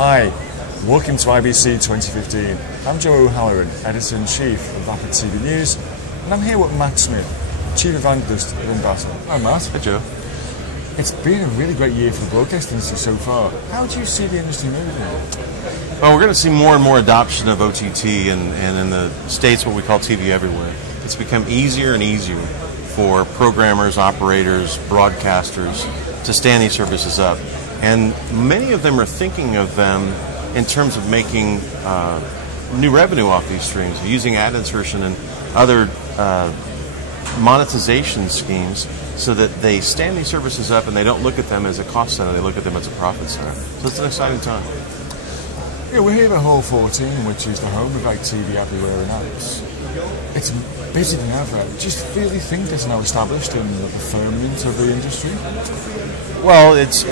Hi, welcome to IBC 2015. I'm Joe O'Halloran, Editor-in-Chief of Vapid TV News, and I'm here with Matt Smith, Chief Evangelist of Anvato. Hi Matt. Hi Joe. It's been a really great year for the broadcast industry so far. How do you see the industry moving? Well, we're going to see more and more adoption of OTT and in the States what we call TV everywhere. It's become easier and easier for programmers, operators, broadcasters to stand these services up. And many of them are thinking of them in terms of making new revenue off these streams, using ad insertion and other monetization schemes so that they stand these services up and they don't look at them as a cost center, they look at them as a profit center. So it's an exciting time. Yeah, we're here at Hall 14, which is the home of TV everywhere and apps. It's busier than ever. Do you really think it's now established in the firmament of the industry? Well, it's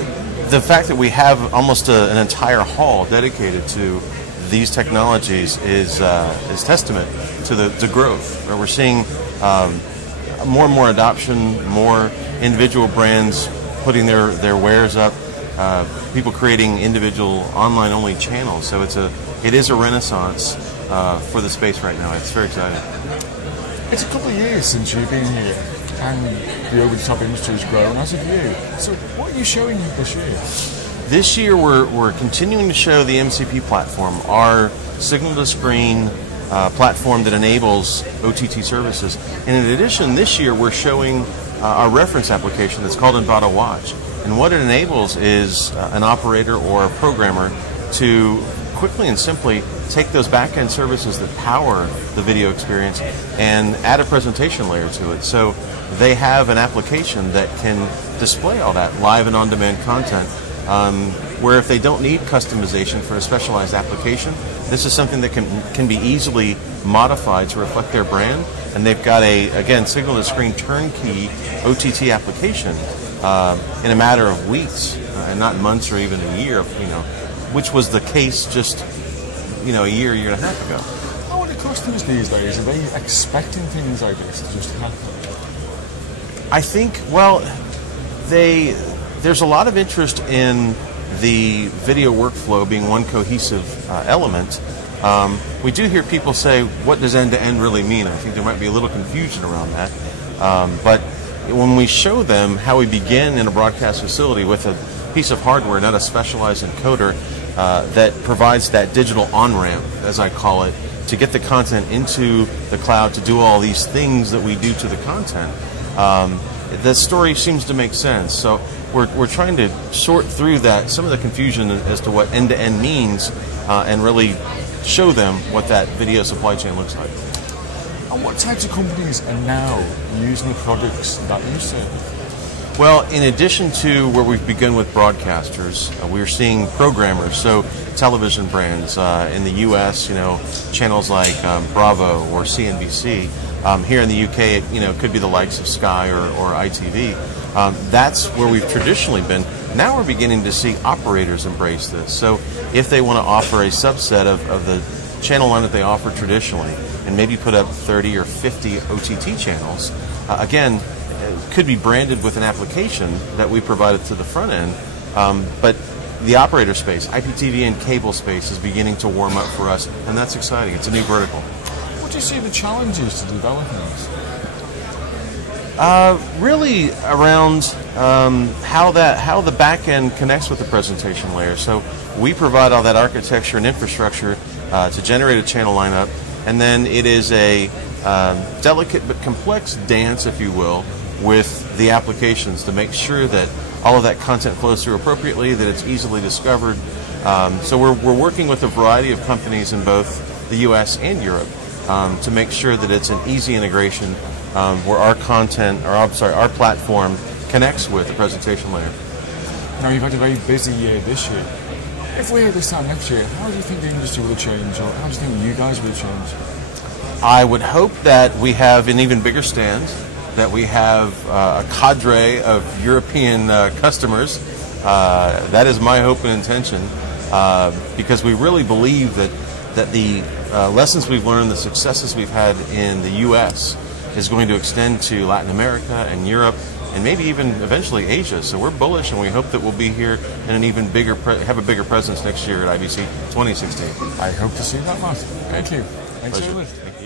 the fact that we have almost an entire hall dedicated to these technologies is testament to the growth. We're seeing more and more adoption, more individual brands putting their wares up, people creating individual online-only channels. So it is a renaissance for the space right now. It's very exciting. It's a couple of years since you've been here, and the over-the-top industry has grown, as have you. So what are you showing this year? This year we're continuing to show the MCP platform, our signal-to-screen platform that enables OTT services. And in addition, this year we're showing our reference application that's called Anvato Watch. And what it enables is an operator or a programmer to quickly and simply take those back-end services that power the video experience and add a presentation layer to it. So they have an application that can display all that live and on-demand content, where if they don't need customization for a specialized application, this is something that can be easily modified to reflect their brand. And they've got again, signal-to-screen turnkey OTT application in a matter of weeks, and not months or even a year, which was the case just a year and a half ago. How are the customers these days? Are they expecting things like this to just happen? I think, well, there's a lot of interest in the video workflow being one cohesive element. We do hear people say, what does end-to-end really mean? I think there might be a little confusion around that. But when we show them how we begin in a broadcast facility with a piece of hardware, not a specialized encoder, that provides that digital on-ramp, as I call it, to get the content into the cloud to do all these things that we do to the content. The story seems to make sense. So we're trying to sort through that, some of the confusion as to what end-to-end means, and really show them what that video supply chain looks like. And what types of companies are now using the products that you serve? Well, in addition to where we've begun with broadcasters, we're seeing programmers, so television brands in the U.S., channels like Bravo or CNBC. Here in the UK, it could be the likes of Sky or ITV. That's where we've traditionally been. Now we're beginning to see operators embrace this. So if they want to offer a subset of the channel line that they offer traditionally, and maybe put up 30 or 50 OTT channels, again, could be branded with an application that we provided to the front end, but the operator space, IPTV and cable space, is beginning to warm up for us, and that's exciting. It's a new vertical. What do you see the challenges to developing this? Really around how the back end connects with the presentation layer. So we provide all that architecture and infrastructure to generate a channel lineup, and then it is a delicate but complex dance, if you will, with the applications to make sure that all of that content flows through appropriately, that it's easily discovered. So we're working with a variety of companies in both the U.S. and Europe to make sure that it's an easy integration where our platform connects with the presentation layer. Now you've had a very busy year this year. If we're here this time next year, how do you think the industry will change, or how do you think you guys will change? I would hope that we have an even bigger stand, that we have a cadre of European customers. That is my hope and intention, because we really believe that the lessons we've learned, the successes we've had in the U.S. is going to extend to Latin America and Europe and maybe even eventually Asia. So we're bullish, and we hope that we'll be here and an even bigger have a bigger presence next year at IBC 2016. I hope to see that, Matt. Thank you. Thanks Pleasure. very much. Thank you.